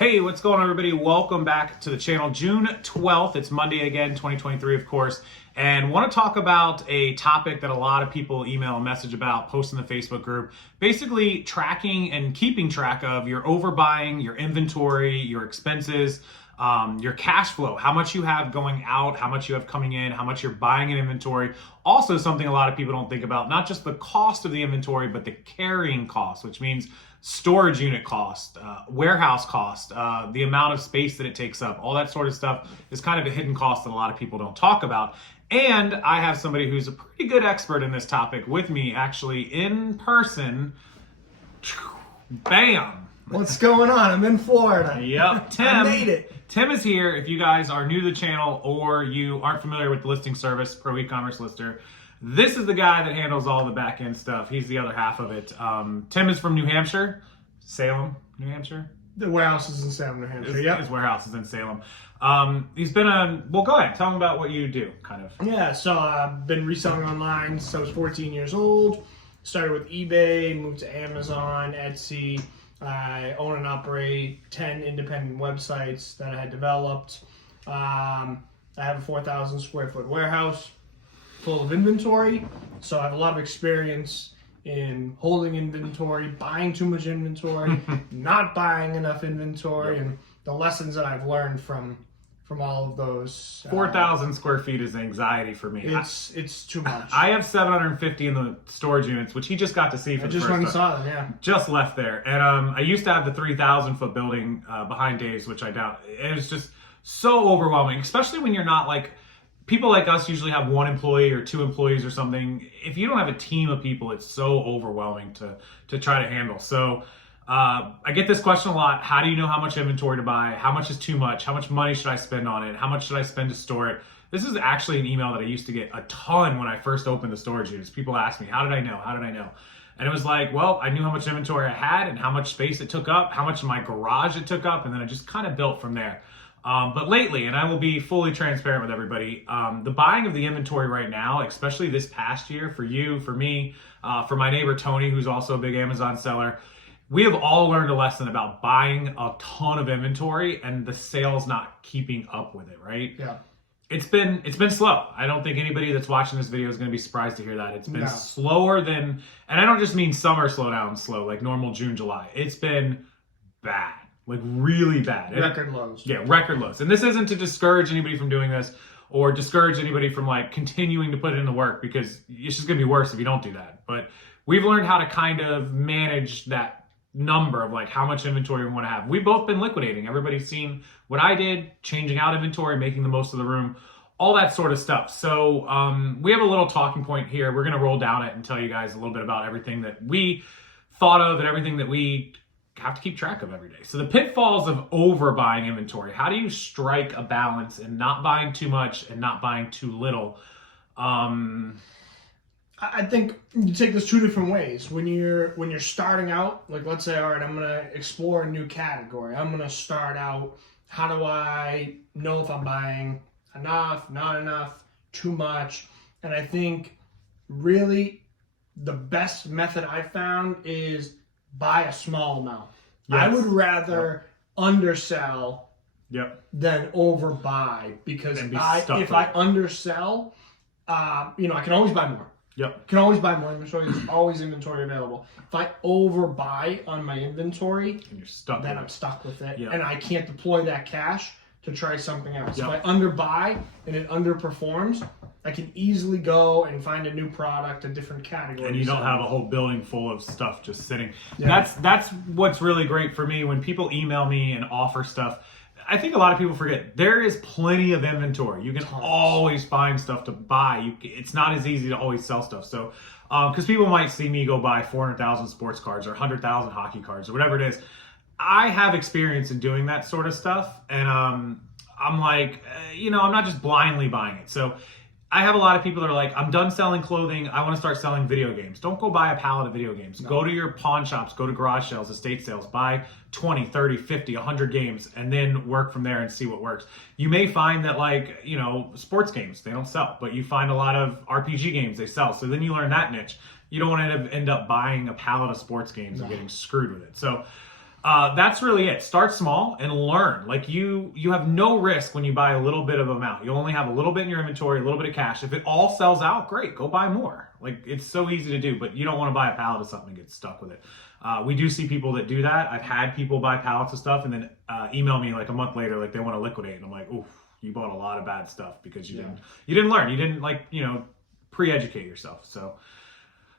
Hey, what's going on, everybody? Welcome back to the channel. June 12th, it's Monday again, 2023, of course, and want to talk about a topic that a lot of people email and message about, post in the Facebook group. Basically, tracking and keeping track of your overbuying, your inventory, your expenses, your cash flow, how much you have going out, how much you have coming in, how much you're buying in inventory. Also, something a lot of people don't think about, not just the cost of the inventory, but the carrying cost, which means storage unit cost, warehouse cost, the amount of space that it takes up, all that sort of stuff is kind of a hidden cost that a lot of people don't talk about. And I have somebody who's a pretty good expert in this topic with me, actually in person. Bam! What's going on? I'm in Florida. Yep, Tim. I made it. Tim is here. If you guys are new to the channel or you aren't familiar with the listing service, ProEcommercelister, this is the guy that handles all the back end stuff. He's the other half of it. Tim is from New Hampshire, Salem, New Hampshire. The warehouse is in Salem, New Hampshire. Yep. His warehouse is in Salem. He's been on. Well, go ahead. Tell him about what you do, kind of. Yeah. So I've been reselling online since I was 14 years old. Started with eBay, moved to Amazon, Etsy. I own and operate 10 independent websites that I had developed. I have a 4,000 square foot warehouse full of inventory, so I have a lot of experience in holding inventory, buying too much inventory, not buying enough inventory, and the lessons that I've learned from all of those. 4,000 square feet is anxiety for me. It's too much. I have 750 in the storage units, which he just got to see for the first time. I just went and saw them, yeah. Just left there. And I used to have the 3,000 foot building behind Dave's, which I doubt. It was just so overwhelming, especially when you're not like, people like us usually have one employee or two employees or something. If you don't have a team of people, it's so overwhelming to try to handle. So I get this question a lot. How do you know how much inventory to buy? How much is too much? How much money should I spend on it? How much should I spend to store it? This is actually an email that I used to get a ton when I first opened the storage units. People ask me, how did I know? How did I know? And it was like, well, I knew how much inventory I had and how much space it took up, how much of my garage it took up, and then I just kind of built from there. But lately, and I will be fully transparent with everybody, the buying of the inventory right now, especially this past year, for you, for me, for my neighbor Tony, who's also a big Amazon seller, we have all learned a lesson about buying a ton of inventory and the sales not keeping up with it, right? Yeah. It's been slow. I don't think anybody that's watching this video is going to be surprised to hear that. It's been slower than, and I don't just mean summer slowdown slow, like normal June, July. It's been bad. Like really bad. Record lows. Yeah, record lows. And this isn't to discourage anybody from doing this or discourage anybody from like continuing to put in the work, because it's just gonna be worse if you don't do that. But we've learned how to kind of manage that number of like how much inventory we want to have. We've both been liquidating. Everybody's seen what I did, changing out inventory, making the most of the room, all that sort of stuff. So we have a little talking point here. We're gonna roll down it and tell you guys a little bit about everything that we thought of and everything that we have to keep track of every day. So the pitfalls of overbuying inventory. How do you strike a balance and not buying too much and not buying too little? I think you take this two different ways. When you're starting out, like let's say, all right, I'm gonna explore a new category. I'm gonna start out. How do I know if I'm buying enough, not enough, too much? And I think really the best method I found is buy a small amount. Yes. I would rather undersell than overbuy, because if I undersell, I can always buy more. Can always buy more inventory. There's always inventory available. If I overbuy on my inventory, and you're stuck then I'm stuck with it, Yep. and I can't deploy that cash to try something else. Yep. If I underbuy and it underperforms, I can easily go and find a new product, a different category. And you don't have a whole building full of stuff just sitting. Yeah. That's what's really great for me when people email me and offer stuff. I think a lot of people forget there is plenty of inventory. You can always find stuff to buy. It's not as easy to always sell stuff. So, because people might see me go buy 400,000 sports cards or 100,000 hockey cards or whatever it is. I have experience in doing that sort of stuff, and I'm like, I'm not just blindly buying it. So I have a lot of people that are like, I'm done selling clothing. I want to start selling video games. Don't go buy a pallet of video games. No. Go to your pawn shops, go to garage sales, estate sales, buy 20, 30, 50, 100 games, and then work from there and see what works. You may find that sports games, they don't sell, but you find a lot of RPG games, they sell. So then you learn that niche. You don't want to end up buying a pallet of sports games and getting screwed with it. So That's really it. Start small and learn. Like you have no risk when you buy a little bit of amount. You only have a little bit in your inventory, a little bit of cash. If it all sells out, great, go buy more. Like it's so easy to do, but you don't want to buy a pallet of something and get stuck with it. We do see people that do that. I've had people buy pallets of stuff and then email me like a month later, like they want to liquidate, and I'm like, oof, you bought a lot of bad stuff because you didn't learn, you didn't pre-educate yourself. So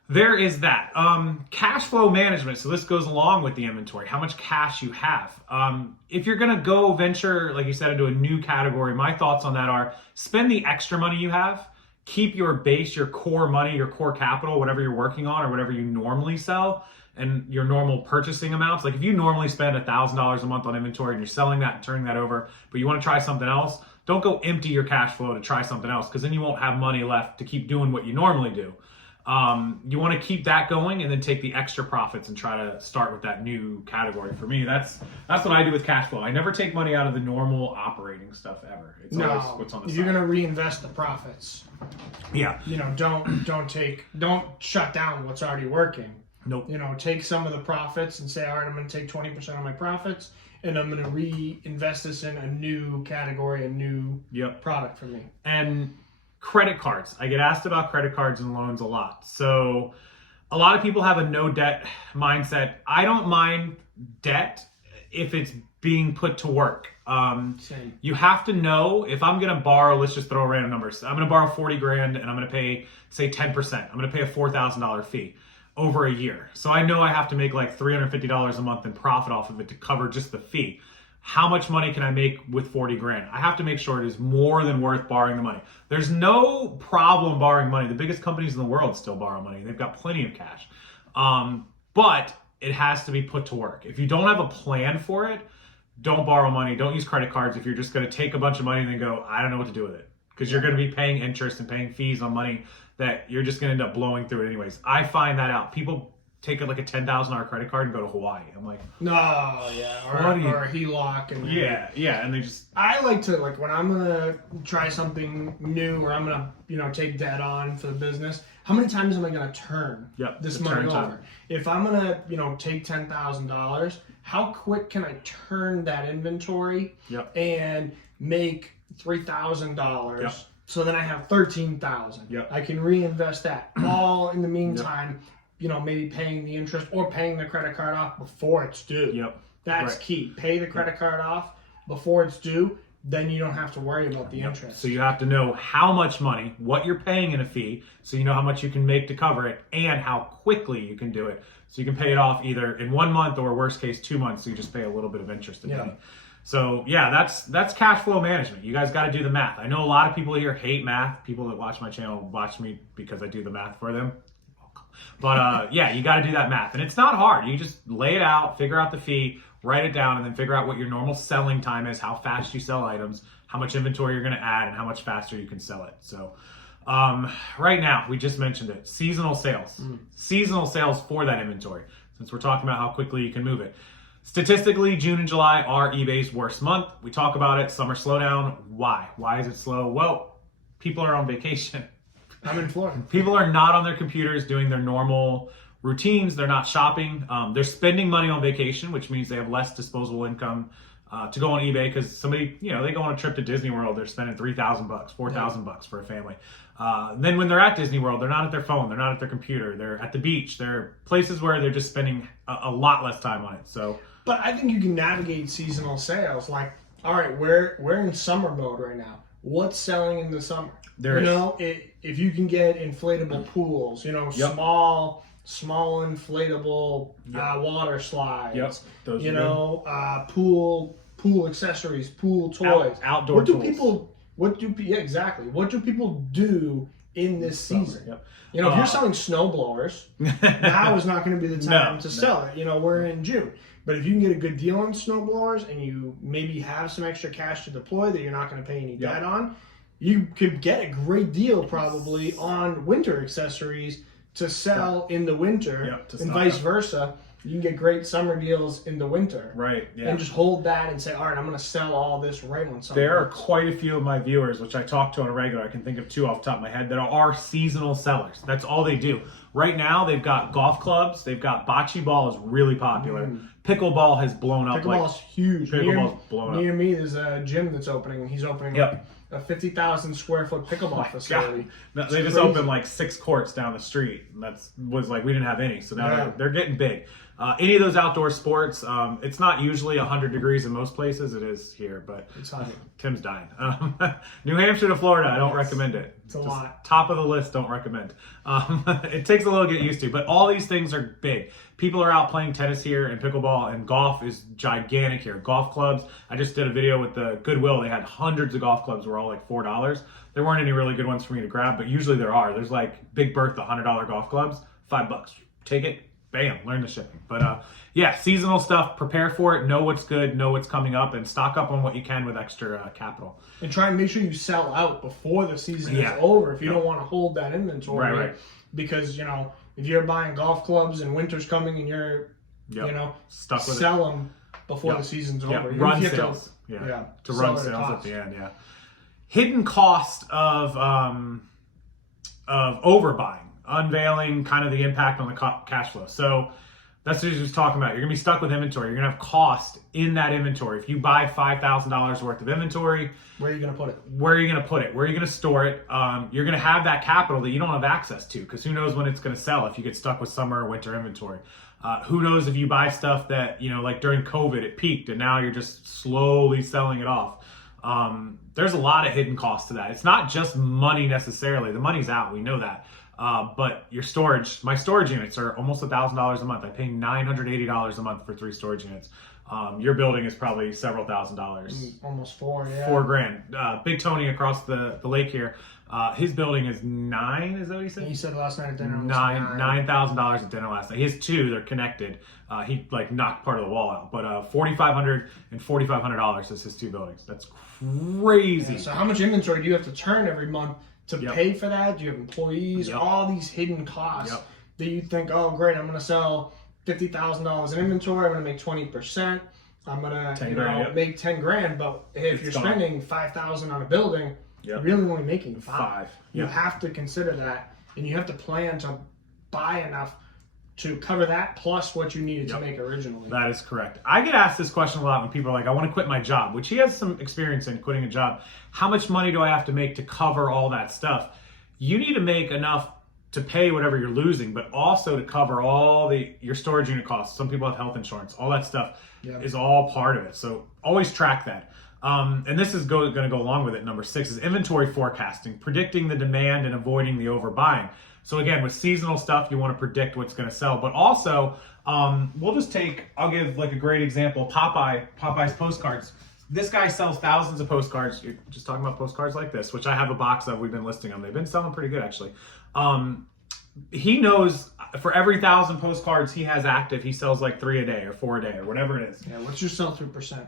there is that. Cash flow management. So this goes along with the inventory, how much cash you have. If you're going to go venture, like you said, into a new category, my thoughts on that are spend the extra money you have, keep your base, your core money, your core capital, whatever you're working on or whatever you normally sell and your normal purchasing amounts. Like if you normally spend $1,000 a month on inventory and you're selling that and turning that over, but you want to try something else, don't go empty your cash flow to try something else, because then you won't have money left to keep doing what you normally do. You want to keep that going and then take the extra profits and try to start with that new category. For me, that's what I do with cash flow. I never take money out of the normal operating stuff ever. It's always what's on the side. You're gonna reinvest the profits. Yeah. Don't shut down what's already working. Nope. Take some of the profits and say, all right, I'm gonna take 20% of my profits and I'm gonna reinvest this in a new category, a new product for me. And credit cards. I get asked about credit cards and loans a lot. So a lot of people have a no debt mindset. I don't mind debt if it's being put to work. Same. You have to know, if I'm going to borrow, let's just throw random numbers. I'm going to borrow 40 grand and I'm going to pay, say 10%. I'm going to pay a $4,000 fee over a year. So I know I have to make like $350 a month in profit off of it to cover just the fee. How much money can I make with 40 grand? I have to make sure it is more than worth borrowing the money. There's no problem borrowing money. The biggest companies in the world still borrow money. They've got plenty of cash. But it has to be put to work. If you don't have a plan for it, don't borrow money. Don't use credit cards if you're just going to take a bunch of money and then go, I don't know what to do with it. Because you're going to be paying interest and paying fees on money that you're just going to end up blowing through it anyways. I find that out. People take like a $10,000 credit card and go to Hawaii. I'm like, no, or a HELOC. And and they just. I like to, like, when I'm gonna try something new or I'm gonna take debt on for the business. How many times am I gonna turn this money over? If I'm gonna take $10,000, how quick can I turn that inventory and make $3,000? So then I have $13,000. I can reinvest that all in the meantime. Maybe paying the interest or paying the credit card off before it's due. That's key. Pay the credit card off before it's due. Then you don't have to worry about the interest. So you have to know how much money, what you're paying in a fee, so you know how much you can make to cover it, and how quickly you can do it. So you can pay it off either in 1 month or worst case 2 months. So you just pay a little bit of interest a day. So that's cash flow management. You guys got to do the math. I know a lot of people here hate math. People that watch my channel watch me because I do the math for them. But you got to do that math. And it's not hard. You just lay it out, figure out the fee, write it down, and then figure out what your normal selling time is, how fast you sell items, how much inventory you're going to add, and how much faster you can sell it. So right now, we just mentioned it, seasonal sales. Seasonal sales for that inventory, since we're talking about how quickly you can move it. Statistically, June and July are eBay's worst month. We talk about it, summer slowdown. Why? Why is it slow? Well, people are on vacation. I'm in Florida. People are not on their computers doing their normal routines. They're not shopping. They're spending money on vacation, which means they have less disposable income to go on eBay, because somebody, they go on a trip to Disney World, they're spending $3,000, $4,000 for a family. Then when they're at Disney World, they're not at their phone, they're not at their computer, they're at the beach. They're places where they're just spending a lot less time on it. So, but I think you can navigate seasonal sales. Like, all right, we're in summer mode right now. What's selling in the summer? If you can get inflatable pools, small inflatable water slides, pool accessories, pool toys, outdoor tools. What do people do in this season? If you're selling snow blowers, now is not going to be the time to sell it. We're in June. But if you can get a good deal on snow blowers and you maybe have some extra cash to deploy that you're not going to pay any debt on, you could get a great deal probably on winter accessories to sell in the winter, and vice versa. You can get great summer deals in the winter. Right, yeah. And just hold that and say, all right, I'm going to sell all this right when summer There are comes. quite a few of my viewers, which I talk to on a regular, I can think of 2 off the top of my head, that are seasonal sellers. That's all they do. Right now, they've got golf clubs, they've got bocce ball is really popular. Pickleball has blown up. Pickleball's huge. Pickleball's blown up. Near me, there's a gym that's opening, and he's opening Yep. a 50,000 square foot pickleball facility. No, It's they just crazy. opened like 6 courts down the street. And was like, we didn't have any. So now Yeah. they're getting big. Any of those outdoor sports, it's not usually 100 degrees in most places. It is here, but It's hot. Tim's dying. New Hampshire to Florida, I don't recommend it. It's a lot. Top of the list, don't recommend. It takes a little to get used to, but all these things are big. People are out playing tennis here and pickleball, and golf is gigantic here. Golf clubs, I just did a video with the Goodwill. They had hundreds of golf clubs, were all like $4. There weren't any really good ones for me to grab, but usually there are. There's like Big Bertha $100 golf clubs, $5. Take it, bam, learn the shipping. But yeah, seasonal stuff, prepare for it, know what's good, know what's coming up, and stock up on what you can with extra capital. And try and make sure you sell out before the season Yeah. is over if you don't want to hold that inventory. Right. Because, if you're buying golf clubs and winter's coming and you're, Stuck with sell them before the season's Yeah, over. Even run if you have sales. To To sell run at a sales at cost. the end, yeah. Hidden cost of overbuying, unveiling kind of the impact on the cash flow. So that's what he was talking about. You're gonna be stuck with inventory. You're gonna have cost in that inventory. If you buy $5,000 worth of inventory, Where are you going to put it? where are you going to put it? Where are you going to store it? You're going to have that capital that you don't have access to, because who knows when it's going to sell if you get stuck with summer or winter inventory. Who knows if you buy stuff that, like during COVID, it peaked and now you're just slowly selling it off. There's a lot of hidden costs to that. It's not just money necessarily. The money's out. We know that. But your storage, my storage units are almost $1,000 a month. I pay $980 a month for 3 storage units. Your building is probably several $1,000s. Almost 4, yeah. $4,000. Big Tony across the lake here, his building is $9,000. Is that what he said? He said last night at dinner. it was $9,000 at dinner last night. He has 2. They're connected. He knocked part of the wall out, but $4,500 and $4,500 is his 2 buildings. That's crazy. Yeah, so how much inventory do you have to turn every month to pay for that? Do you have employees? All these hidden costs that you think, oh great, I'm going to sell $50,000 in inventory. I'm going to make 20%. I'm going to make 10 grand. But if you're spending $5,000 on a building, you're really only making 5. You have to consider that, and you have to plan to buy enough to cover that plus what you needed to make originally. That is correct. I get asked this question a lot when people are like, I want to quit my job, which he has some experience in quitting a job. How much money do I have to make to cover all that stuff? You need to make enough to pay whatever you're losing, but also to cover all your storage unit costs. Some people have health insurance. All that stuff is all part of it. So always track that. And this is going to go along with it. Number 6 is inventory forecasting, predicting the demand and avoiding the overbuying. So again, with seasonal stuff, you want to predict what's going to sell, but also I'll give like a great example, Popeye's postcards. This guy sells thousands of postcards. You're just talking about postcards like this, which I have a box of. We've been listing them. They've been selling pretty good, actually. He knows for every 1,000 postcards he has active, he sells like 3 a day or 4 a day or whatever it is. Yeah, what's your sell-through percent?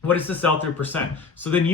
What is the sell-through percent? So then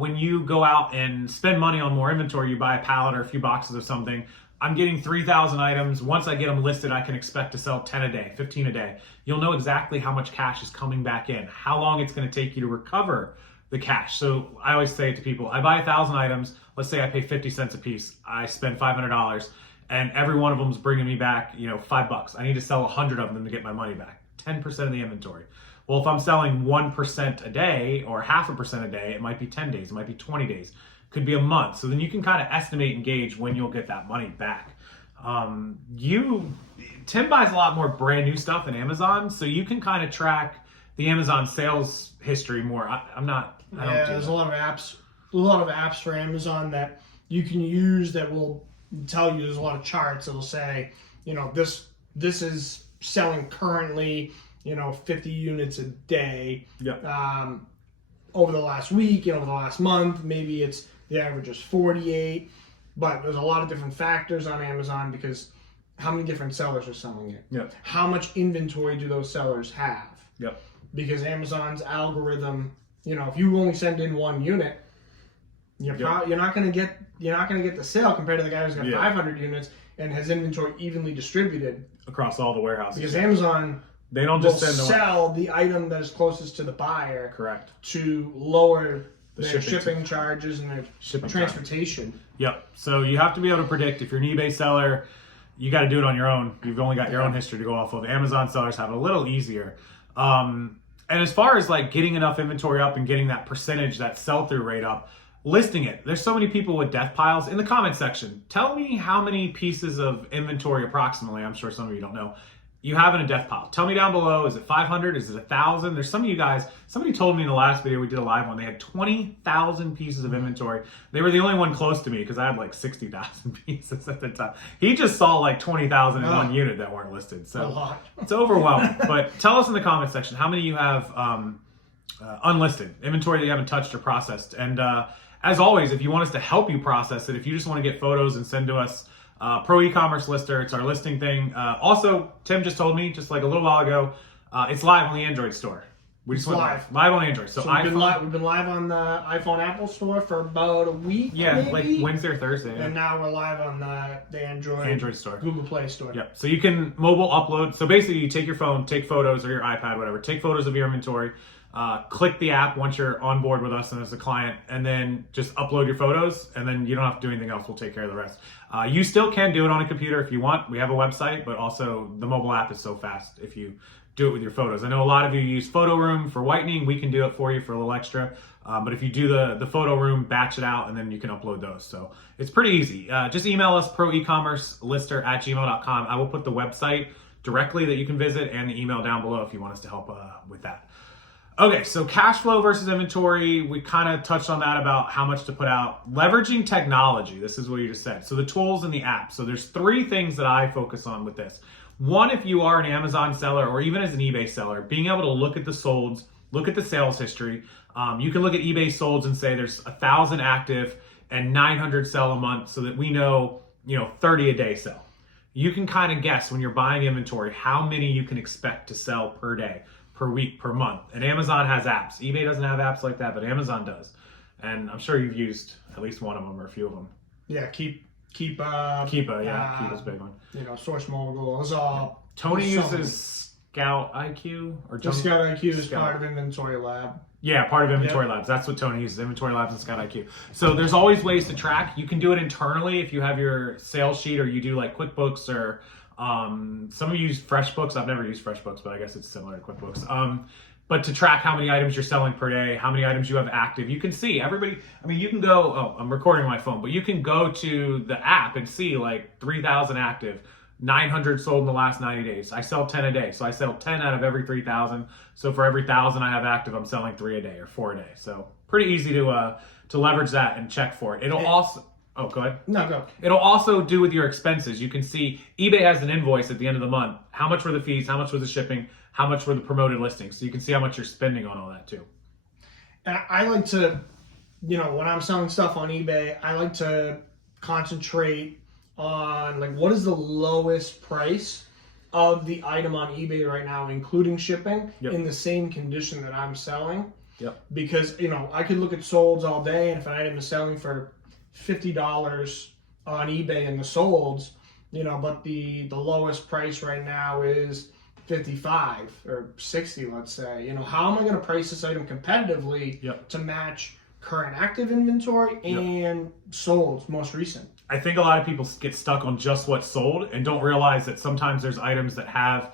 when you go out and spend money on more inventory, you buy a pallet or a few boxes of something, I'm getting 3,000 items. Once I get them listed, I can expect to sell 10 a day, 15 a day. You'll know exactly how much cash is coming back in, how long it's going to take you to recover the cash. So I always say to people, I buy 1,000 items. Let's say I pay 50 cents a piece. I spend $500, and every one of them is bringing me back, $5. I need to sell 100 of them to get my money back. 10% of the inventory. Well, if I'm selling 1% a day or 0.5% a day, it might be 10 days. It might be 20 days. Could be a month. So then you can kind of estimate and gauge when you'll get that money back. Tim buys a lot more brand new stuff than Amazon, so you can kind of track the Amazon sales history more. There's a lot of apps for Amazon that you can use that will tell you. There's a lot of charts that'll say, this is selling currently, 50 units a day. Over the last week, over the last month, maybe it's the average is 48, but there's a lot of different factors on Amazon because how many different sellers are selling it? How much inventory do those sellers have? Because Amazon's algorithm, if you only send in 1 unit, you're not going to get the sale compared to the guy who's got 500 units and has inventory evenly distributed across all the warehouses. Because Amazon they don't will just send sell the item that is closest to the buyer. Correct. To lower their shipping shipping charges and their transportation. Yep. So you have to be able to predict if you're an eBay seller, you got to do it on your own. You've only got your own history to go off of. Amazon sellers have it a little easier. And as far as like getting enough inventory up and getting that percentage, that sell-through rate up, listing it. There's so many people with death piles. In the comment section, tell me how many pieces of inventory approximately, I'm sure some of you don't know, you have in a death pile. Tell me down below, is it 500? Is it 1,000? There's some of you guys, somebody told me in the last video, we did a live one, they had 20,000 pieces of inventory. They were the only one close to me because I had like 60,000 pieces at the time. He just saw like 20,000 in one unit that weren't listed. So it's overwhelming. But tell us in the comment section how many you have unlisted, inventory that you haven't touched or processed. And as always, if you want us to help you process it, if you just want to get photos and send to us, ProEcommercelister, it's our listing thing. Also, Tim just told me just like a little while ago, it's live on the Android store. We just went live on Android. So we've been live on the iPhone Apple store for about a week. Yeah, maybe? like Wednesday or Thursday. And now we're live on the Android store, Google Play store. Yep. So you can mobile upload. So basically, you take your phone, take photos, or your iPad, whatever. Take photos of your inventory. Click the app once you're on board with us and as a client, and then just upload your photos, and then you don't have to do anything else. We'll take care of the rest. You still can do it on a computer if you want. We have a website, but also the mobile app is so fast if you do it with your photos. I know a lot of you use Photo Room for whitening. We can do it for you for a little extra. But if you do the Photo Room, batch it out, and then you can upload those. So it's pretty easy. Just email us, ProEcommercelister@gmail.com. I will put the website directly that you can visit and the email down below if you want us to help with that. Okay, so cash flow versus inventory, we kind of touched on that about how much to put out. Leveraging technology, this is what you just said. So the tools and the app. So there's three things that I focus on with this. One, if you are an Amazon seller or even as an eBay seller, being able to look at the solds, look at the sales history. You can look at eBay solds and say there's 1,000 active and 900 sell a month so that we know, 30 a day sell. You can kind of guess when you're buying inventory how many you can expect to sell per day, per week, per month. And Amazon has apps. eBay doesn't have apps like that, but Amazon does. And I'm sure you've used at least one of them or a few of them. Yeah, Keep is a big one. Source Mogul. Those all. Tony uses Scout IQ or just Scout IQ is part of Inventory Lab. Yeah, part of Inventory Labs. That's what Tony uses, Inventory Labs and Scout IQ. So there's always ways to track. You can do it internally if you have your sales sheet or you do like QuickBooks or some of you use FreshBooks. I've never used FreshBooks, but I guess it's similar to QuickBooks. But to track how many items you're selling per day, how many items you have active, you can see everybody. I mean, you can go, I'm recording on my phone, but you can go to the app and see like 3,000 active, 900 sold in the last 90 days. I sell 10 a day. So I sell 10 out of every 3,000. So for every 1,000 I have active, I'm selling 3 a day or 4 a day. So pretty easy to leverage that and check for it. It'll also, oh, go ahead. No, go. It'll also do with your expenses. You can see eBay has an invoice at the end of the month. How much were the fees? How much was the shipping? How much were the promoted listings? So you can see how much you're spending on all that too. And I like to, when I'm selling stuff on eBay, I like to concentrate on like what is the lowest price of the item on eBay right now, including shipping, in the same condition that I'm selling. Yep. Because, I could look at solds all day, and if an item is selling for $50 on eBay in the solds, but the lowest price right now is 55 or 60, let's say. How am I going to price this item competitively to match current active inventory and solds most recent? I think a lot of people get stuck on just what's sold and don't realize that sometimes there's items that have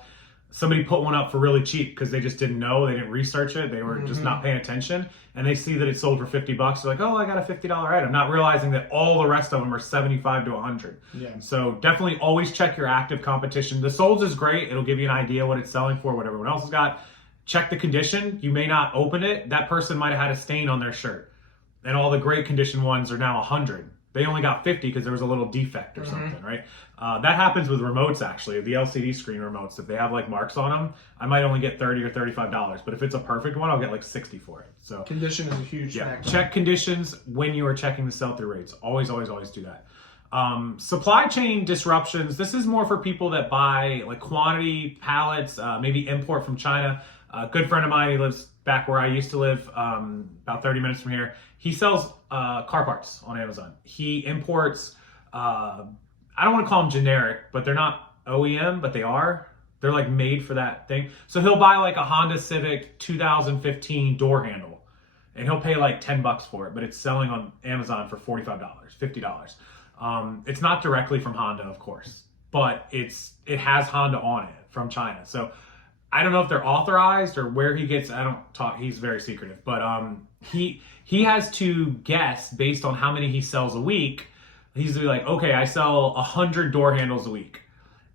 somebody put one up for really cheap because they just didn't know, they didn't research it, they were just not paying attention, and they see that it sold for $50. They're like, oh, I got a $50 item, not realizing that all the rest of them are 75 to 100. Yeah. So definitely always check your active competition. The solds is great. It'll give you an idea what it's selling for, what everyone else has got. Check the condition. You may not open it. That person might have had a stain on their shirt, and all the great condition ones are now 100. They only got 50 because there was a little defect or something, right? That happens with remotes, actually, the LCD screen remotes. If they have like marks on them, I might only get $30 or $35. But if it's a perfect one, I'll get like 60 for it. So condition is a huge factor. Check conditions when you are checking the sell-through rates. Always, always, always do that. Supply chain disruptions. This is more for people that buy like quantity pallets, maybe import from China. A good friend of mine, he lives back where I used to live, about 30 minutes from here. He sells car parts on Amazon. He imports, I don't want to call them generic, but they're not OEM, but they are. They're like made for that thing. So he'll buy like a Honda Civic 2015 door handle and he'll pay like $10 for it, but it's selling on Amazon for $45, $50. It's not directly from Honda, of course, but it has Honda on it from China. So I don't know if they're authorized or where he gets, I don't talk, he's very secretive, but he has to guess based on how many he sells a week. He's like, okay, I sell 100 door handles a week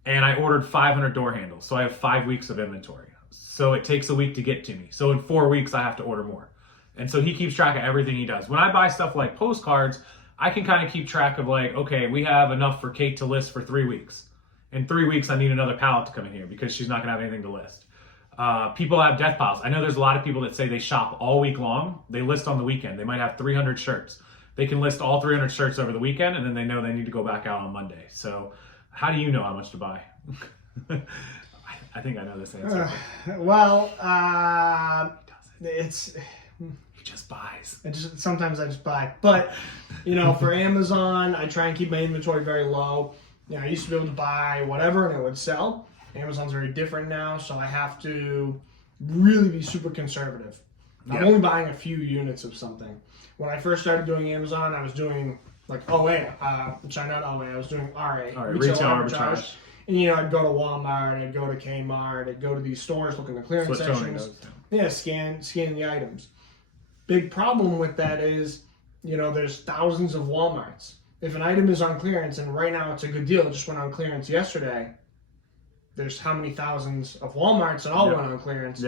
and I ordered 500 door handles. So I have 5 weeks of inventory. So it takes a week to get to me. So in 4 weeks, I have to order more. And so he keeps track of everything he does. When I buy stuff like postcards, I can kind of keep track of like, okay, we have enough for Kate to list for 3 weeks. In 3 weeks, I need another pallet to come in here because she's not gonna have anything to list. People have death piles. I know there's a lot of people that say they shop all week long. They list on the weekend. They might have 300 shirts. They can list all 300 shirts over the weekend and then they know they need to go back out on Monday. So how do you know how much to buy? I think I know this answer. It's... He just buys. Sometimes I just buy. But, you know, for Amazon, I try and keep my inventory very low. You know, I used to be able to buy whatever and it would sell. Amazon's very different now, so I have to really be super conservative. I'm only buying a few units of something. When I first started doing Amazon, I was doing like OA, sorry, not OA, I was doing RA, retail arbitrage. And, you know, I'd go to Walmart, I'd go to Kmart, I'd go to these stores, look in the clearance sections. Yeah, scan the items. Big problem with that is, you know, there's thousands of Walmarts. If an item is on clearance, and right now it's a good deal, it just went on clearance yesterday, there's how many thousands of Walmarts that all went on clearance.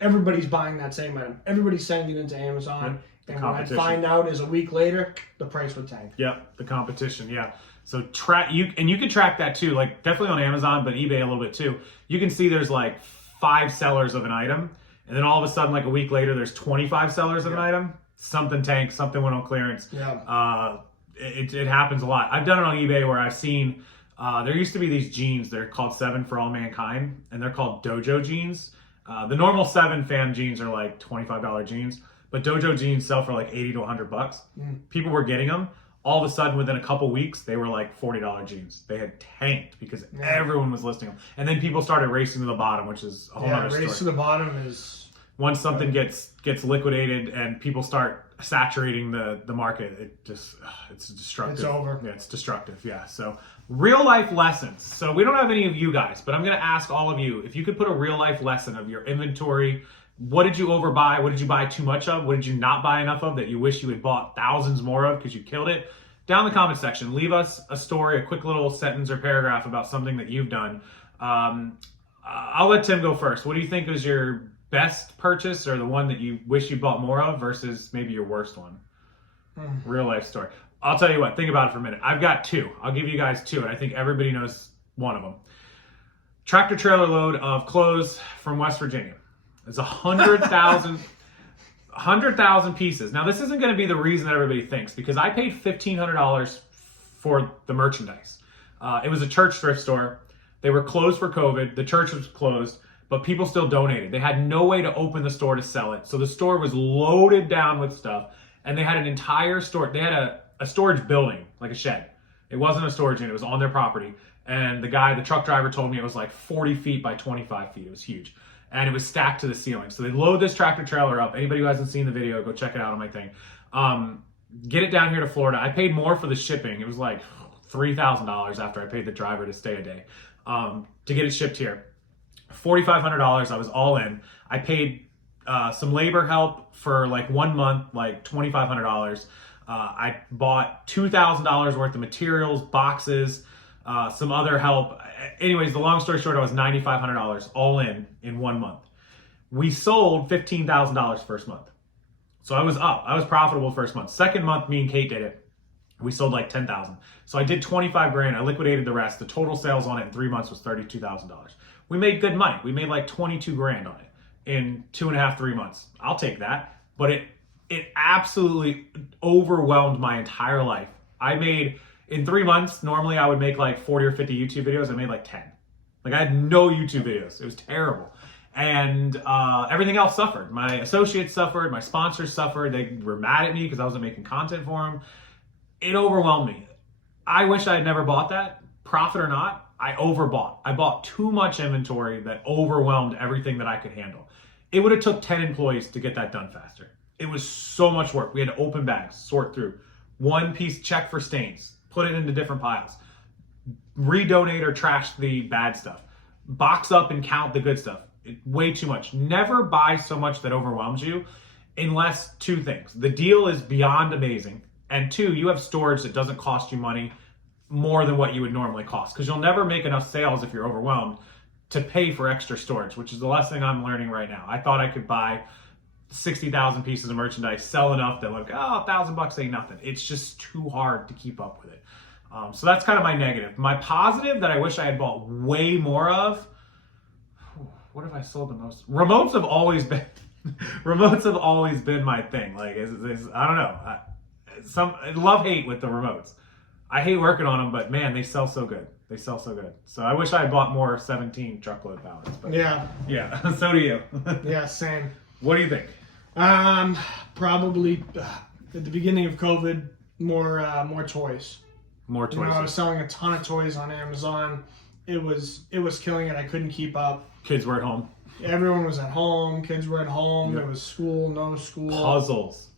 Everybody's buying that same item. Everybody's sending it into Amazon. And what I find out is a week later, the price would tank. Yep, the competition, yeah. So you can track that too, like definitely on Amazon, but eBay a little bit too. You can see there's like 5 sellers of an item, and then all of a sudden, like a week later, there's 25 sellers of an item. Something tanked, something went on clearance. It happens a lot. I've done it on eBay where I've seen, there used to be these jeans, they're called 7 for All Mankind, and they're called dojo jeans. The normal 7 fam jeans are like $25 jeans, but dojo jeans sell for like $80 to $100. People were getting them. All of a sudden, within a couple weeks, they were like $40 jeans. They had tanked because everyone was listing them. And then people started racing to the bottom, which is a whole other story. Race to the bottom is... Once something gets liquidated and people start saturating the market, it's destructive. It's over. Yeah, it's destructive, yeah. So real life lessons. So we don't have any of you guys, but I'm gonna ask all of you, if you could put a real life lesson of your inventory. What did you overbuy? What did you buy too much of? What did you not buy enough of that you wish you had bought thousands more of because you killed it? Down in the comment section, leave us a story, a quick little sentence or paragraph about something that you've done. I'll let Tim go first. What do you think was your best purchase or the one that you wish you bought more of versus maybe your worst one? Real life story. I'll tell you what, think about it for a minute. I've got 2. I'll give you guys 2, and I think everybody knows one of them. Tractor trailer load of clothes from West Virginia. It's 100,000 pieces. Now, this isn't going to be the reason that everybody thinks, because I paid $1,500 for the merchandise. It was a church thrift store. They were closed for COVID. The church was closed, but people still donated. They had no way to open the store to sell it. So the store was loaded down with stuff, and they had an entire store. They had a storage building, like a shed. It wasn't a storage unit. It was on their property. And the truck driver told me it was like 40 feet by 25 feet. It was huge. And it was stacked to the ceiling. So they load this tractor trailer up. Anybody who hasn't seen the video, go check it out on my thing. Get it down here to Florida. I paid more for the shipping. It was like $3,000 after I paid the driver to stay a day to get it shipped here. $4,500, I was all in. I paid some labor help for like 1 month, like $2,500. I bought $2,000 worth of materials, boxes, some other help. Anyways, the long story short, I was $9,500 all in 1 month. We sold $15,000 first month. So I was up. I was profitable first month. Second month, me and Kate did it. We sold like 10,000. So I did 25 grand. I liquidated the rest. The total sales on it in 3 months was $32,000. We made good money. We made like 22 grand on it in 2.5, 3 months. I'll take that. But it absolutely overwhelmed my entire life. I made, in 3 months, normally I would make like 40 or 50 YouTube videos. I made like 10. Like I had no YouTube videos. It was terrible. And everything else suffered. My associates suffered. My sponsors suffered. They were mad at me because I wasn't making content for them. It overwhelmed me. I wish I had never bought that, profit or not. I overbought. I bought too much inventory that overwhelmed everything that I could handle. It would have took 10 employees to get that done faster. It was so much work. We had to open bags, sort through. One piece, check for stains, put it into different piles, redonate or trash the bad stuff, box up and count the good stuff. Way too much. Never buy so much that overwhelms you unless two things. The deal is beyond amazing, and two, you have storage that doesn't cost you money more than what you would normally cost, because you'll never make enough sales if you're overwhelmed to pay for extra storage, which is the lesson I'm learning right now. I thought I could buy 60,000 pieces of merchandise, sell enough that like, oh, $1,000 ain't nothing. It's just too hard to keep up with it. So that's kind of my negative. My positive that I wish I had bought way more of. What have I sold the most? Remotes have always been my thing. Like, I don't know. I love hate with the remotes. I hate working on them, but man, they sell so good. They sell so good. So I wish I had bought more 17 truckload pallets. But Yeah. So do you. Yeah, same. What do you think? Probably at the beginning of COVID, more toys. More toys. You know, I was selling a ton of toys on Amazon. It was killing it. I couldn't keep up. Kids were at home. Everyone was at home. Kids were at home. Yep. There was school, no school. Puzzles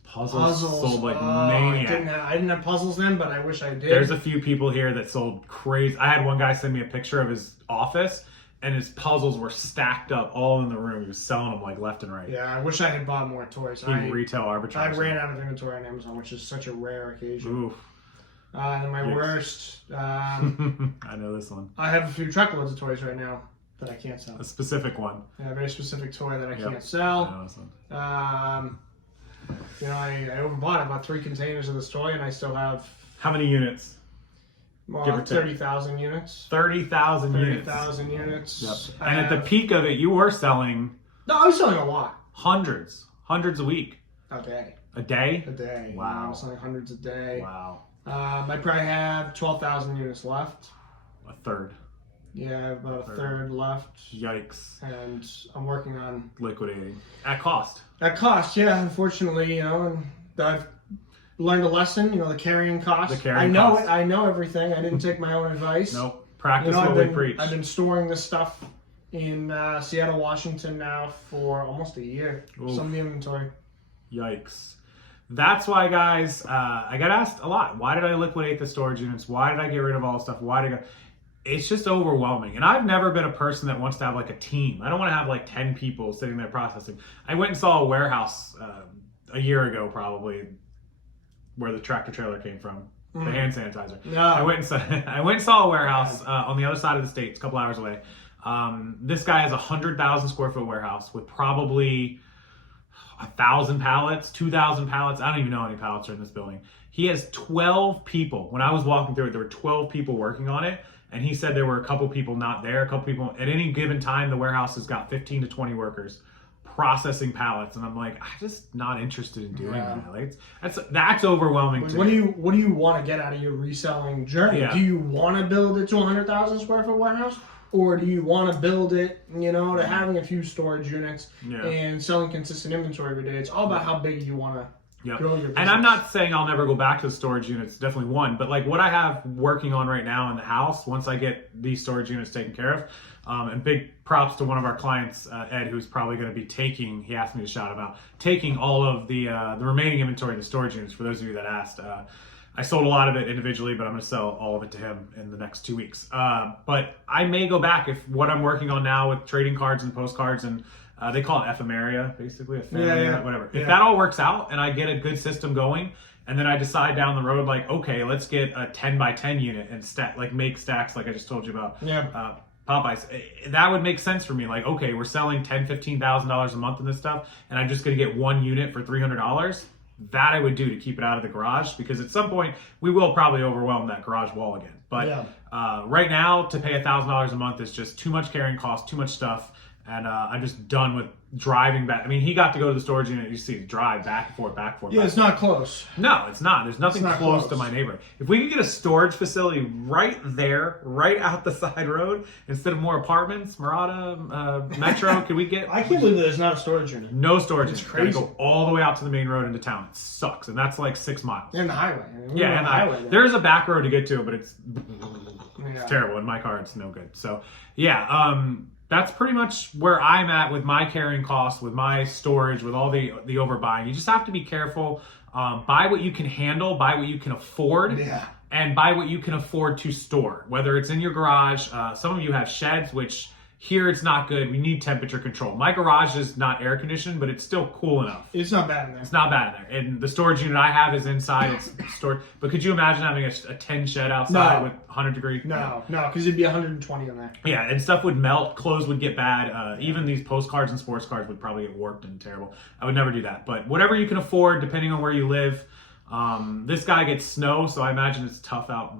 sold like maniac. I didn't have puzzles then, but I wish I did. There's a few people here that sold crazy. I had one guy send me a picture of his office, and his puzzles were stacked up all in the room. He was selling them like left and right. Yeah, I wish I had bought more toys. Retail arbitrage. I ran out of inventory on Amazon, which is such a rare occasion. Oof. And my worst. I know this one. I have a few truckloads of toys right now that I can't sell. A specific one. Yeah, a very specific toy that I can't I sell. know this one. You know, I overbought about 3 containers of this toy, and I still have How many units? Give or take. 30,000 units. 30,000 units. 30,000 units. Yep. And at the peak of it, you were selling No, I was selling a lot. hundreds a week. A day. A day? A day. Wow. I was selling hundreds a day. Wow. I probably have 12,000 units left. A third. Yeah, about a third left. Yikes. And I'm working on Liquidating. At cost. At cost, yeah. Unfortunately, you know, and I've learned a lesson. You know, the carrying cost. The carrying cost. I know everything. I didn't take my own advice. Nope. Practice what we preach. I've been storing this stuff in Seattle, Washington now for almost a year. Oof. Some of the inventory. Yikes. That's why, guys, I got asked a lot. Why did I liquidate the storage units? Why did I get rid of all the stuff? Why did I... It's just overwhelming. And I've never been a person that wants to have like a team. I don't want to have like 10 people sitting there processing. I went and saw a warehouse a year ago, probably, where the tractor trailer came from. The hand sanitizer. No. I went and saw a warehouse on the other side of the state, it's a couple hours away. This guy has a 100,000 square foot warehouse with probably 1,000 pallets, 2,000 pallets. I don't even know how many pallets are in this building. He has 12 people. When I was walking through it, there were 12 people working on it. And he said there were a couple people not there, a couple people. At any given time, the warehouse has got 15 to 20 workers processing pallets. And I'm like, I'm just not interested in doing that. Like, that's overwhelming to me. What do you want to get out of your reselling journey? Yeah. Do you want to build it to a 100,000 square foot warehouse? Or do you want to build it, you know, to having a few storage units and selling consistent inventory every day? It's all about how big you want to grow your business. And I'm not saying I'll never go back to the storage units, definitely one, but like what I have working on right now in the house, once I get these storage units taken care of, and big props to one of our clients, Ed, who's probably going to be taking, he asked me to shout him out, taking all of the remaining inventory in the storage units, for those of you that asked. I sold a lot of it individually, but I'm going to sell all of it to him in the next 2 weeks. But I may go back if what I'm working on now with trading cards and postcards and they call it ephemeria, basically, ephemeria, whatever. If that all works out and I get a good system going, and then I decide down the road, like, okay, let's get a 10 by 10 unit and make stacks like I just told you about. Popeyes, that would make sense for me. Like, okay, we're selling $10,000, $15,000 a month in this stuff, and I'm just going to get one unit for $300. That I would do to keep it out of the garage, because at some point we will probably overwhelm that garage wall again. But right now, to pay $1,000 a month is just too much carrying cost, too much stuff, and I'm just done with driving back. I mean, he got to go to the storage unit. You see, drive back and forth, back and forth. Yeah, it's not close. No, it's not. There's nothing close to my neighborhood. If we could get a storage facility right there, right out the side road, instead of more apartments, Murata, Metro, could we get... I can't believe that there's not a storage unit. No storage unit. It's crazy. Gotta go all the way out to the main road into town. It sucks, and that's like 6 miles. And the highway. And the highway. There is a back road to get to it, but it's... It's terrible. In my car, it's no good. So yeah, that's pretty much where I'm at with my carrying costs, with my storage, with all the overbuying. You just have to be careful. Buy what you can handle, buy what you can afford, and buy what you can afford to store. Whether it's in your garage, some of you have sheds, which here it's not good. We need temperature control. My garage is not air conditioned, but it's still cool enough. It's not bad in there. It's not bad in there. And the storage unit I have is inside. It's stored. But could you imagine having a 10 shed outside with 100 degree? No, because it'd be 120 on there. Yeah, and stuff would melt. Clothes would get bad. Even these postcards and sports cards would probably get warped and terrible. I would never do that. But whatever you can afford, depending on where you live. This guy gets snow, so I imagine it's tough out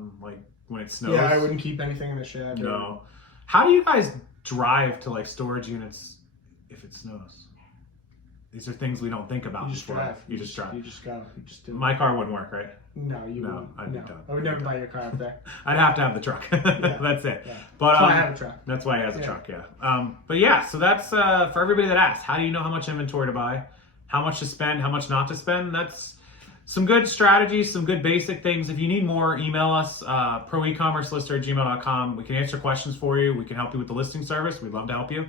when it snows. Yeah, I wouldn't keep anything in the shed. No. How do you guys drive to storage units if it snows? These are things we don't think about. You just drive. You just drive. You just go. You just do. My car wouldn't work, right? No, you wouldn't. I would never buy your car up there. I'd have to have the truck. That's it. Yeah. But that's why I have a truck. That's why he has a truck. Yeah. But yeah, so that's for everybody that asks. How do you know how much inventory to buy? How much to spend? How much not to spend? That's some good strategies, some good basic things. If you need more, email us, ProEcommercelister@gmail.com. We can answer questions for you. We can help you with the listing service. We'd love to help you.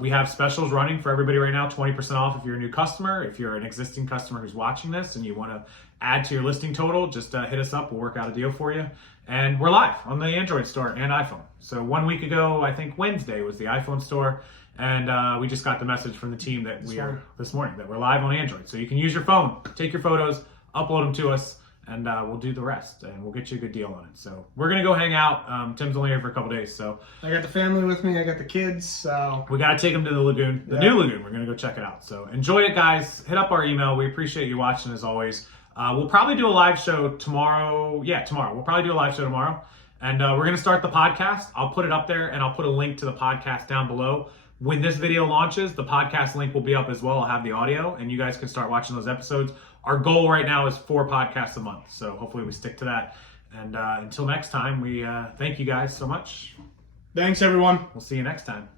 We have specials running for everybody right now, 20% off if you're a new customer. If you're an existing customer who's watching this and you want to add to your listing total, just hit us up. We'll work out a deal for you. And we're live on the Android store and iPhone. So 1 week ago, I think Wednesday was the iPhone store. And we just got the message from the team that this morning that we're live on Android. So you can use your phone, take your photos, upload them to us, and we'll do the rest, and we'll get you a good deal on it. So we're gonna go hang out. Tim's only here for a couple days, so I got the family with me. I got the kids, so we gotta take them to the lagoon, the new lagoon. We're gonna go check it out. So enjoy it, guys. Hit up our email. We appreciate you watching as always. We'll probably do a live show tomorrow. Yeah, tomorrow. We'll probably do a live show tomorrow, and we're gonna start the podcast. I'll put it up there, and I'll put a link to the podcast down below. When this video launches, the podcast link will be up as well. I'll have the audio, and you guys can start watching those episodes. Our goal right now is 4 podcasts a month, so hopefully we stick to that. And until next time, we thank you guys so much. Thanks, everyone. We'll see you next time.